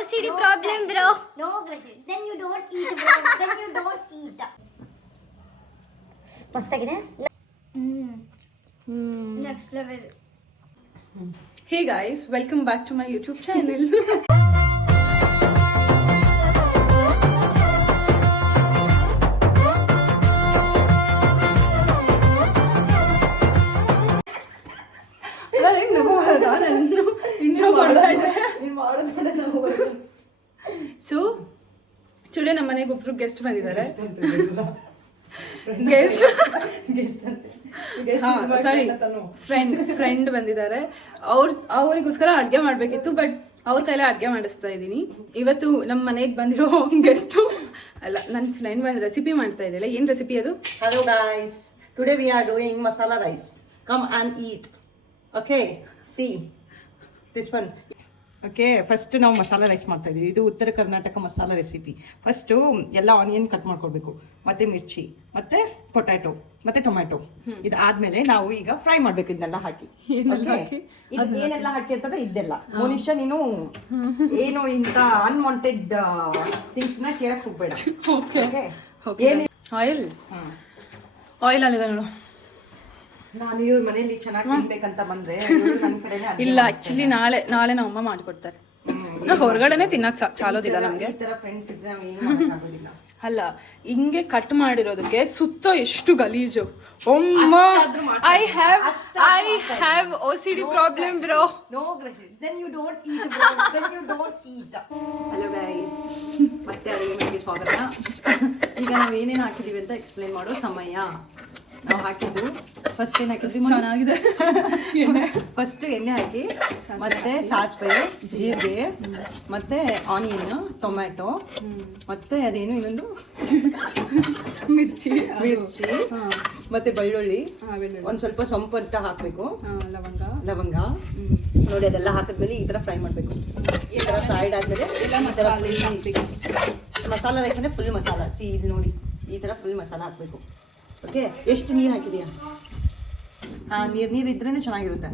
OCD problem, bro. No aggression. Then you don't eat, bro. Then you don't eat. ಮಸ್ತಾಗಿದೆ. Next level. Hey guys, welcome back to my YouTube channel. So today ನಮ್ಮ ಮನೆಗೆ ಒಬ್ರು guest ಬಂದಿದ್ದಾರೆ. Guest ಸಾರಿ friend ಬಂದಿದ್ದಾರೆ. ಅವರಿಗೋಸ್ಕರ ಅಡುಗೆ ಮಾಡಬೇಕಿತ್ತು, but ಅವ್ರ ಕೈಲೇ ಅಡುಗೆ ಮಾಡಿಸ್ತಾ ಇದ್ದೀನಿ. ಇವತ್ತು ನಮ್ಮ ಮನೆಗೆ ಬಂದಿರೋ ಗೆಸ್ಟು ಅಲ್ಲ, ನನ್ನ ಫ್ರೆಂಡ್ ಒಂದು ರೆಸಿಪಿ ಮಾಡ್ತಾ ಇದ್ದಾಳೆ. ಏನು ರೆಸಿಪಿ ಅದು? Hello guys, today we are doing masala rice. Come and eat. Okay, see this one. Okay, first ನಾವು ಮಸಾಲ ರೈಸ್ ಮಾಡ್ತಾ ಇದೀವಿ. ಇದು ಉತ್ತರ ಕರ್ನಾಟಕ ಮಸಾಲ ರೆಸಿಪಿ. ಫಸ್ಟು ಎಲ್ಲ ಆನಿಯನ್ ಕಟ್ ಮಾಡ್ಕೊಳ್ಬೇಕು, ಮತ್ತೆ ಮಿರ್ಚಿ, ಮತ್ತೆ ಪೊಟ್ಯಾಟೊ, ಮತ್ತೆ ಟೊಮ್ಯಾಟೊ. ಇದಾದ್ಮೇಲೆ ನಾವು ಈಗ ಫ್ರೈ ಮಾಡ್ಬೇಕು ಇದನ್ನೆಲ್ಲ ಹಾಕಿ. ಏನೆಲ್ಲ ಹಾಕಿ ಅಂತಂದ್ರೆ ಇದೆಲ್ಲ ಮನುಷ್ಯ ನೀನು ಏನು ಇಂಥ ಅನ್ವಾಂಟೆಡ್ ಥಿಂಗ್ಸ್ ನ ಕೇಳಕ್ ಹೋಗ್ಬೇಡ. ಆಯಿಲ್ ಅಲ್ಲಿದೆ ನೋಡು. ನಾನು ಇವ್ರ ಮನೇಲಿ ಚೆನ್ನಾಗಿ ತಿನ್ಬೇಕಂತ ಬಂದ್ರೆ ನನ್ನ ಕಡೆನೇ ಇಲ್ಲ, ಆಕ್ಚುಲಿ ನಾಳೆ ನಮ್ಮ ಅಮ್ಮ ಮಾಡಿಕೊಡ್ತಾರೆ. ಹೊರಗಡೆನೆ ತಿನ್ನಕ್ ಚಾಲೋದಿಲ್ಲ ನಮ್ಗೆ. ಈ ತರ ಫ್ರೆಂಡ್ಸ್ ಇದ್ರೆ ನಾವು ಏನು ಮಾಡೋಕ್ಕಾಗೋದಿಲ್ಲ. ಅಲ್ಲ, ಹಿಂಗೆ ಕಟ್ ಮಾಡಿರೋದಕ್ಕೆ ಸುತ್ತ ಎಷ್ಟು ಗಲೀಜು. I have OCD problem bro. No aggression. Then you don't eat, bro. Then you don't eat. Hello guys, ಮತ್ತೆ ಅಡುಗೆ ಮನೆಗೆ ಸ್ವಾಗತ. ಈಗ ನಾವು ಏನೇನು ಹಾಕಿದೀವಿ ಅಂತ ಎಕ್ಸ್ಪ್ಲೈನ್ ಮಾಡೋ ಸಮಯ. ನಾವು ಹಾಕಿದ್ದು ಫಸ್ಟ್ ಏನು ಹಾಕಿದ್ವಿ? ಚೆನ್ನಾಗಿದೆ. ಫಸ್ಟ್ ಎಣ್ಣೆ ಹಾಕಿ, ಮತ್ತೆ ಸಾಸಿವೆ, ಜೀರಿಗೆ, ಮತ್ತೆ ಆನಿಯನ್, ಟೊಮ್ಯಾಟೊ, ಮತ್ತೆ ಅದೇನು ಇನ್ನೊಂದು ಮಿರ್ಚಿ, ಮತ್ತೆ ಬೆಳ್ಳುಳ್ಳಿ, ಒಂದ್ ಸ್ವಲ್ಪ ಸೊಂಪು ಅಂತ ಹಾಕ್ಬೇಕು, ಲವಂಗ ನೋಡಿ. ಅದೆಲ್ಲ ಹಾಕಿದ್ಮೇಲೆ ಈ ತರ ಫ್ರೈ ಮಾಡ್ಬೇಕು. ಈ ತರ ಫ್ರೈಡ್ ಆದ್ಮೇಲೆ ಮಸಾಲ ರೈಸ್ ಅಂದ್ರೆ ಫುಲ್ ಮಸಾಲ. ಇದು ನೋಡಿ, ಈ ತರ ಫುಲ್ ಮಸಾಲ ಹಾಕ್ಬೇಕು. ಓಕೆ, ಎಷ್ಟು ನೀರು ಹಾಕಿದೀಯಾ? ನೀರು ಇದ್ರೇನೆ ಚೆನ್ನಾಗಿರುತ್ತೆ.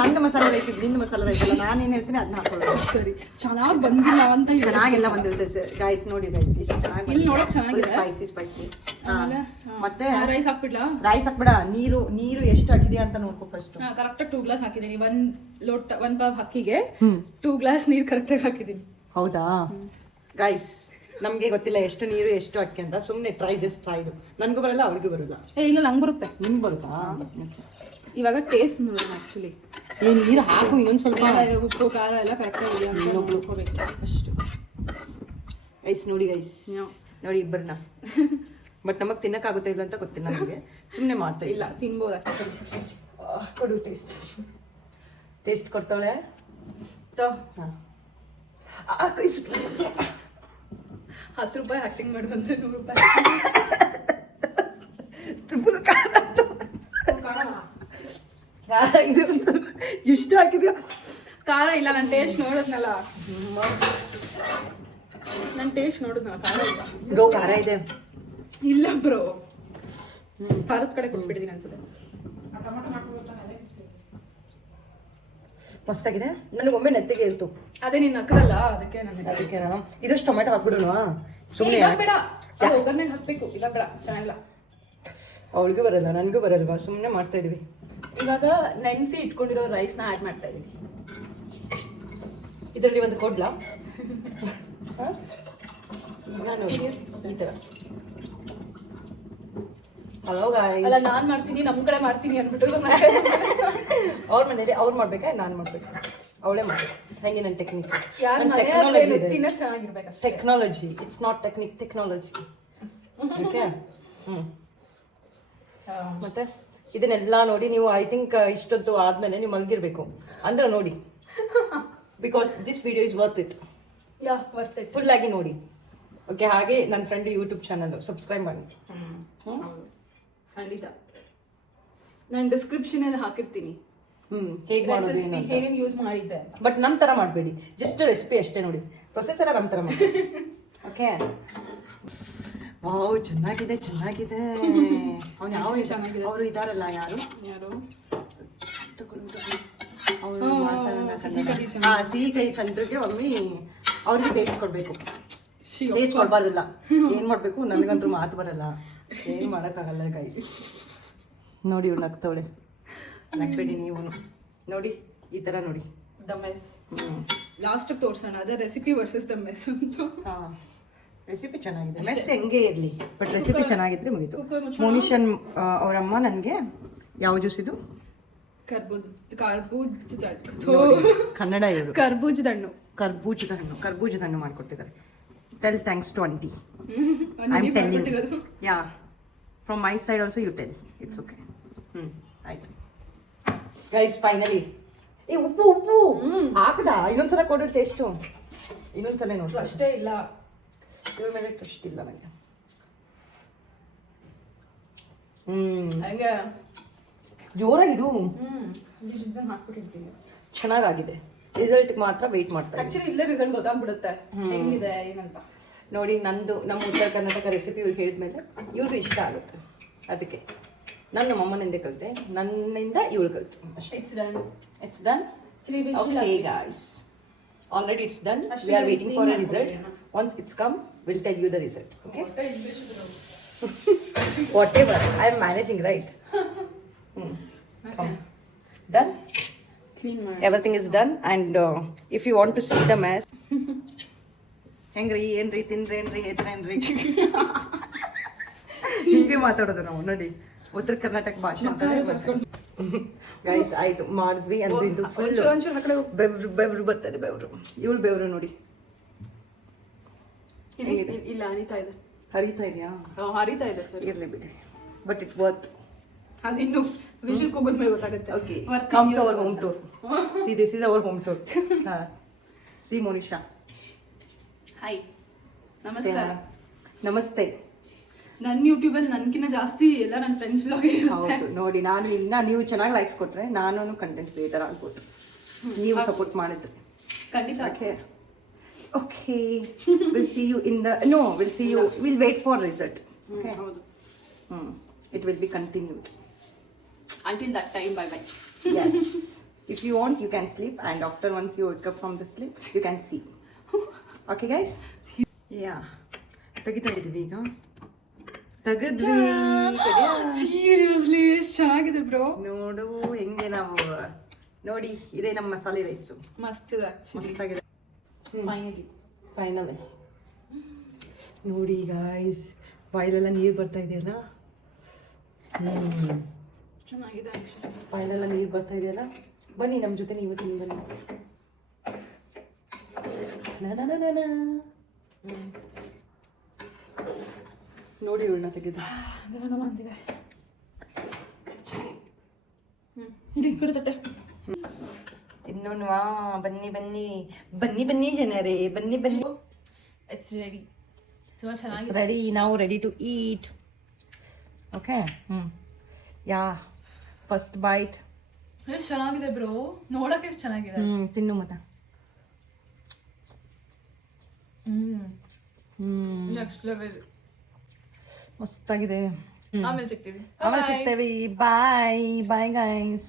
ನಂದು ಮಸಾಲೆ ರೈಸ್ ಇದ್ದು ನಿಂದು ಮಸಾಲೆ ರೈಸ್ ಅಲ್ಲ, ನಾನೇನು ಹೇಳ್ತೀನಿ ಅದನ್ನ ಹಾಕೊಳ್ಳೋದು. ಸರಿ, ಚೆನ್ನಾಗಿ ಬಂದಿಲ್ಲ ಅಂತ ಚೆನ್ನಾಗೆಲ್ಲ ಬಂದಿರುತ್ತೆ ಗೈಸ್. ನೋಡಿ ಗೈಸ್, ಇಷ್ಟು ಚೆನ್ನಾಗಿ ಇಲ್ಲಿ ನೋಡಕ್ ಚೆನ್ನಾಗಿದೆ. ಸ್ಪೈಸಿ. ಮತ್ತೆ ರೈಸ್ ಹಾಕ್ಬಿಡ್ಲಾ? ರೈಸ್ ಹಾಕ್ಬೇಡ, ನೀರು ಎಷ್ಟು ಹಾಕಿದ್ಯಾ ಅಂತ ನೋಡ್ಕೊ ಫಸ್ಟ್. ಕರೆಕ್ಟಾಗಿ 2 ಗ್ಲಾಸ್ ಹಾಕಿದ್ದೀನಿ. ಒಂದು ಪಾವ್ ಅಕ್ಕಿಗೆ 2 ಗ್ಲಾಸ್ ನೀರು ಕರೆಕ್ಟಾಗಿ ಹಾಕಿದ್ದೀನಿ. ಹೌದಾ ಗೈಸ್? ನಮ್ಗೆ ಗೊತ್ತಿಲ್ಲ ಎಷ್ಟು ನೀರು ಎಷ್ಟು ಅಕ್ಕಿ ಅಂತ. ಸುಮ್ಮನೆ ಜಸ್ಟ್ ಟ್ರೈ ಇದು. ನನಗೂ ಬರಲ್ಲ, ಅವಳಿಗೂ ಬರಲ್ಲ. ಇಲ್ಲ, ನಂಗೆ ಬರುತ್ತೆ. ನಿಮ್ಗೆ ಬರುತ್ತಾ? ಇವಾಗ ಟೇಸ್ಟ್ ನೋಡೋಣ. ಆ್ಯಕ್ಚುಲಿ ನೀರು ಹಾಕು, ಇನ್ನೊಂದು ಸ್ವಲ್ಪ ಉಪ್ಪು ಖಾರ ಎಲ್ಲ ಕರೆಕ್ಟಾಗಿ ನೋಡ್ಕೋಬೇಕು ಅಷ್ಟು. ಗೈಸ್ ನೋಡಿ, ಗೈಸ್ ನೋಡಿ ಇಬ್ಬರನ್ನ. ಬಟ್ ನಮಗೆ ತಿನ್ನಕ್ಕಾಗುತ್ತೆ ಇಲ್ಲ ಅಂತ ಗೊತ್ತಿಲ್ಲ ನಮಗೆ. ಸುಮ್ಮನೆ ಮಾಡ್ತಾ ಇಲ್ಲ, ತಿನ್ಬೋದಾ? ಕೊಡು ಟೇಸ್ಟ್ ಕೊಡ್ತಾಳೆ. ₹10 ಆಕ್ಟಿಂಗ್ ಮಾಡಿ ಬಂದ್ರೆ ₹100. ಎಷ್ಟು ಹಾಕಿದ್ಯಾ? ಖಾರ ಇಲ್ಲ, ನಾನು ಟೇಸ್ಟ್ ನೋಡಿದ್ನಲ್ಲ. ಖಾರ ಇಲ್ಲ ಬ್ರೋ. ಖಾರ ಇದೆ ಇಲ್ಲ ಬ್ರೋ. ಖಾರದ ಕಡೆ ಕೊಟ್ಬಿಟ್ಟಿದ್ದೀನಿ ಅನ್ಸುತ್ತೆ. ಮಸ್ತಾಗಿದೆ. ನನಗೊಮ್ಮೆ ನೆತ್ತಿಗೆ ಇರ್ತು. ಅದೇ ನೀನು ಹಾಕದಲ್ಲ, ಅದಕ್ಕೆ ಇದಷ್ಟು ಟೊಮೆಟೊ ಹಾಕ್ಬಿಡೋಣ. ಸುಮ್ಮನೆ ಬೇಡ, ಒಗ್ಗರಣೆಗೆ ಹಾಕ್ಬೇಕು. ಇಲ್ಲ ಬೇಡ, ಚೆನ್ನಾಗಿಲ್ಲ. ಅವಳಿಗೂ ಬರಲ್ಲ, ನನಗೂ ಬರಲ್ವಾ? ಸುಮ್ಮನೆ ಮಾಡ್ತಾ ಇದೀವಿ. ಇವಾಗ ನೆನೆಸಿ ಇಟ್ಕೊಂಡಿರೋ ರೈಸ್ನ ಆ್ಯಡ್ ಮಾಡ್ತಾ ಇದೀವಿ. ಇದರಲ್ಲಿ ಒಂದು ಕೊಡ್ಲಾ? ಈಗ ನೋಡಿ ಈ ಥರ. Hello guys. ಅಲ್ಲ, ನಾನು ಮಾಡ್ತೀನಿ, ನಮ್ಮ ಕಡೆ ಮಾಡ್ತೀನಿ ಅಂದ್ಬಿಟ್ಟು ಅವ್ರ ಮನೇಲಿ ಅವ್ರು ಮಾಡ್ಬೇಕಾ ನಾನು ಮಾಡ್ಬೇಕು? ಅವಳೇ ಮಾಡ್ಬೇಕು. ಹೆಂಗೆ ನನ್ನ technique? Technology. It's not technology. Okay. ಮತ್ತೆ ಇದನ್ನೆಲ್ಲ ನೋಡಿ ನೀವು. ಐ ಥಿಂಕ್ ಇಷ್ಟೊತ್ತು ಆದ್ಮೇಲೆ ನೀವು ಮಲಗಿರ್ಬೇಕು ಅಂದ್ರೆ ನೋಡಿ. Because this video is worth it. Full ಆಗಿ ನೋಡಿ. ಓಕೆ, ಹಾಗೆ ನನ್ನ ಫ್ರೆಂಡ್ ಯೂಟ್ಯೂಬ್ ಚಾನಲ್ ಸಬ್ಸ್ಕ್ರೈಬ್ ಮಾಡಿ. ಖಂಡಿತ ನಾನು ಡಿಸ್ಕ್ರಿಪ್ಷನ್ ಅಲ್ಲಿ ಹಾಕಿರ್ತೀನಿ. ಹೇಗೆ ಮಾಡೋದು ಏನೇನು ಯೂಸ್ ಮಾಡಿದ್ದೆ. ಬಟ್ ನಮ್ಮ ಥರ ಮಾಡಬೇಡಿ, ಜಸ್ಟ್ ರೆಸಿಪಿ ಅಷ್ಟೇ ನೋಡಿ. ಪ್ರೊಸೆಸ್ ಎಲ್ಲ ನಮ್ಮ ಥರ ಮಾಡಿ. ಓಕೆ. ವಾವ್, ಚೆನ್ನಾಗಿದೆ. ಅವ್ನು ಯಾವ ಚೆನ್ನಾಗಿದೆ? ಅವರು ಇದಾರಲ್ಲ, ಯಾರು ಹ್ಮ್, ಸಿಹಿ ಕಹಿ ಚಂದ್ರ. ಸಿಹಿ ಕೈ ಚಂದ್ರಿಗೆ ಒಮ್ಮೆ ಅವ್ರಿಗೆ ಟೇಸ್ಟ್ ಕೊಡ್ಬೇಕು. ಶಿ ಟೇಸ್ಟ್ ಕೊಡ್ಬಾರ್ದಿಲ್ಲ. ಏನ್ ಮಾಡ್ಬೇಕು, ನನಗಂತೂ ಮಾತು ಬರಲ್ಲ, ಏನ್ ಮಾಡಕ್ಕಾಗಲ್ಲ ಗೈಸ್. ನೋಡಿ ಇವ್ರು ನಗ್ತವಳೆ, ನಗ್ಬೇಡಿ ನೀವು ನೋಡಿ, ಈ ತರ ನೋಡಿ. ದ ಮೆಸ್ ಲಾಸ್ಟ್ ತೋರ್ಸೋಣ, ಅದೇ ರೆಸಿಪಿ ವರ್ಸಸ್ ದ ಮೆಸ್ ಅಂತ. ರೆಸಿಪಿ ಚೆನ್ನಾಗಿದೆ, ಮೆಸ್ ಹೆಂಗೆ ಇರಲಿ, ಬಟ್ ರೆಸಿಪಿ ಚೆನ್ನಾಗಿದ್ರೆ ಮುಗೀತು. ಮೋನಿಶನ್ ಅವರಮ್ಮ ನನಗೆ ಯಾವ ಜ್ಯೂಸ್ ಇದು, ಕನ್ನಡ ಇವರು ಕರ್ಬೂಜದ ಹಣ್ಣು, ಕರ್ಬೂಜದ ಹಣ್ಣು ಮಾಡಿಕೊಟ್ಟಿದ್ದಾರೆ. Tell thanks to aunty. I am telling, yeah from my side also you tell, it's okay. ಆಯ್ತು ಗೈಸ್, ಫೈನಲಿ. ಉಪ್ಪು ಹಾಕದ ಇನ್ನೊಂದ್ಸಲ ಕೊಡು ಟೇಸ್ಟು, ಇನ್ನೊಂದ್ಸಲ ನೋಡಿ. ಅಷ್ಟೇ ಇಲ್ಲ, ಇವ್ರ ಮೇಲೆ ಟ್ರಸ್ಟ್ ಇಲ್ಲ ನನಗೆ. ಹಂಗೆ ಜೋರಾಗಿಡು. ಹಾಕ್ಬಿಟ್ಟಿರ್ತೀನಿ. ಚೆನ್ನಾಗಾಗಿದೆ. ರಿಸಲ್ಟ್ ಮಾತ್ರ ವೆಯ್ಟ್ ಮಾಡ್ತಾ ಇದ್ದೀನಿ. ಆಕ್ಚುಲಿ ಇಲ್ಲೇ ರಿಸಲ್ಟ್ ಗೊತ್ತಾಗ್ಬಿಡುತ್ತೆ ಹೆಂಗಿದೆ ಏನಂತ. ನೋಡಿ, ನಂದು ನಮ್ಮ ಉತ್ತರ ಕರ್ನಾಟಕ ರೆಸಿಪಿ ಇವ್ರು ಹೇಳಿದ್ಮೇಲೆ ಇವ್ರಿಗೂ ಇಷ್ಟ ಆಗುತ್ತೆ. ಅದಕ್ಕೆ ನಾನು ನಮ್ಮ ಅಮ್ಮನಿಂದ ಕಲಿತೆ, ನನ್ನಿಂದ ಇವಳು ಕಲಿತು. It's done. It's done. Okay, guys. Already it's done. We are waiting for a result. Once it's come, we'll tell you the result. Okay? Whatever. I am managing, right? Come. Done. Clean ಮಾಡಿ. Everything is done. And if you want to see the mess, ಹೆಂಗ್ರಿ ಏನ್ರಿ ತಿಂದ್ರೇನ್ರಿ ಎದ್ರೇನ್ರಿ ಹೀಗೆ ಮಾತಾಡೋದು ನಾವು. ನೋಡಿ, ಉತ್ತರ ಕರ್ನಾಟಕ ಭಾಷೆ. Guys ಆಯ್ತು, ಮಾಡಿದ್ವಿ ಅಂದ್ರೆ ಇದು ಫುಲ್ ಬೆವರು ಬರ್ತದೆ, ಬೆವರು. ಇವಳು ಬೆವರು ನೋಡಿ ಇಲ್ಲ ಹರಿತಾ ಇದೆ. ಹರಿತಾ ಇದೆಯಾ? ಹರಿತಾ ಇದೆ ಸರ್. ಇರ್ಲಿ ಬಿಡಿ, ಬಟ್ ಇಟ್ ವರ್ತ್. ಅದಿನ್ನು ವಿಷಲ್ ಕೂಗಿದ್ಮೇಲೆ ಗೊತ್ತಾಗುತ್ತೆ. Okay, come to our home tour. See this is our home tour. See Monisha. Hi, ನಮಸ್ಕಾರ. ನಮಸ್ತೆ. ನನ್ನ ಯೂಟ್ಯೂಬಲ್ಲಿ ನನ್ಕಿನ್ನ ಜಾಸ್ತಿ ಎಲ್ಲ ನನ್ನ ಫ್ರೆಂಡ್ಸ್ ಬ್ಲಾಗ್. ಹೌದು ನೋಡಿ, ನಾನು ಇನ್ನ ನೀವು ಚೆನ್ನಾಗಿ ಲೈಕ್ಸ್ ಕೊಟ್ರೆ ನಾನು ಕಂಟೆಂಟ್ ಕ್ರಿಯೇಟರ್ ಆಗ್ಬೋದು, ನೀವು ಸಪೋರ್ಟ್ ಮಾಡಿದ್ರೆ ಖಂಡಿತ. Okay, will see you in the will see you, will wait for result. Okay, ಹೌದು. It will be continued until that time. Bye bye. Yes. If you want, you can sleep, and after once you wake up from the sleep, you can see. Okay, guys? Yeah. ತೆಗಿತಾ ಇದೀವಿ ಈಗ. ತೆಗೆದ್ವಿ. Seriously ಚೆನ್ನಾಗಿದೆ bro. ನೋಡು ಹೆಂಗೆ ನಾವು ನೋಡಿ, ಇದೇ ನಮ್ಮ ಮಸಾಲೆ ರೈಸು. ಮಸ್ತ್ ಇದೆ, ಮಸ್ತಾಗಿದೆ. ಫೈನಲಿ ನೋಡಿ ಗಾಯ್ಸ್, ಬಾಯಿಲೆಲ್ಲ ನೀರು ಬರ್ತಾ ಇದೆಯಲ್ಲ. ಚೆನ್ನಾಗಿದೆ. ಬಾಯಿಲೆಲ್ಲ ನೀರು ಬರ್ತಾ ಇದೆಯಲ್ಲ. ಬನ್ನಿ ನಮ್ಮ ಜೊತೆ ನೀವು ತಿಂದು ಬನ್ನಿ. ನೋಡಿ ಇವಳನ್ನ ತೆಗೆದು ಅಂತಿದೆ. ಇಲ್ಲಿ ಕಡೆ ತಟ್ಟೆ ತಿನ್ನೋಣವಾ? ಬನ್ನಿ ಬನ್ನಿ ಬನ್ನಿ ಬನ್ನಿ ಜನರೇ, ಬನ್ನಿ ಬನ್ನಿ. It's ready. ತುಂಬ ಚೆನ್ನಾಗಿ ರೆಡಿ, ನಾವು ready to eat. Okay, yeah first bite. ಎಷ್ಟು ಚೆನ್ನಾಗಿದೆ ಬ್ರೋ, ನೋಡಕ್ಕೆ ಎಷ್ಟು ಚೆನ್ನಾಗಿದೆ. ತಿನ್ನು ಮತ್ತ. ನೆಕ್ಸ್ಟ್ ಲೆವೆಲ್, ಮಸ್ತಾಗಿದೆ. ಆಮೇಲೆ ಸಿಗ್ತೀವಿ. ಆಮೇಲೆ ಸಿಗ್ತೇವೆ. ಬಾಯ್ ಬಾಯ್ ಗೈಸ್.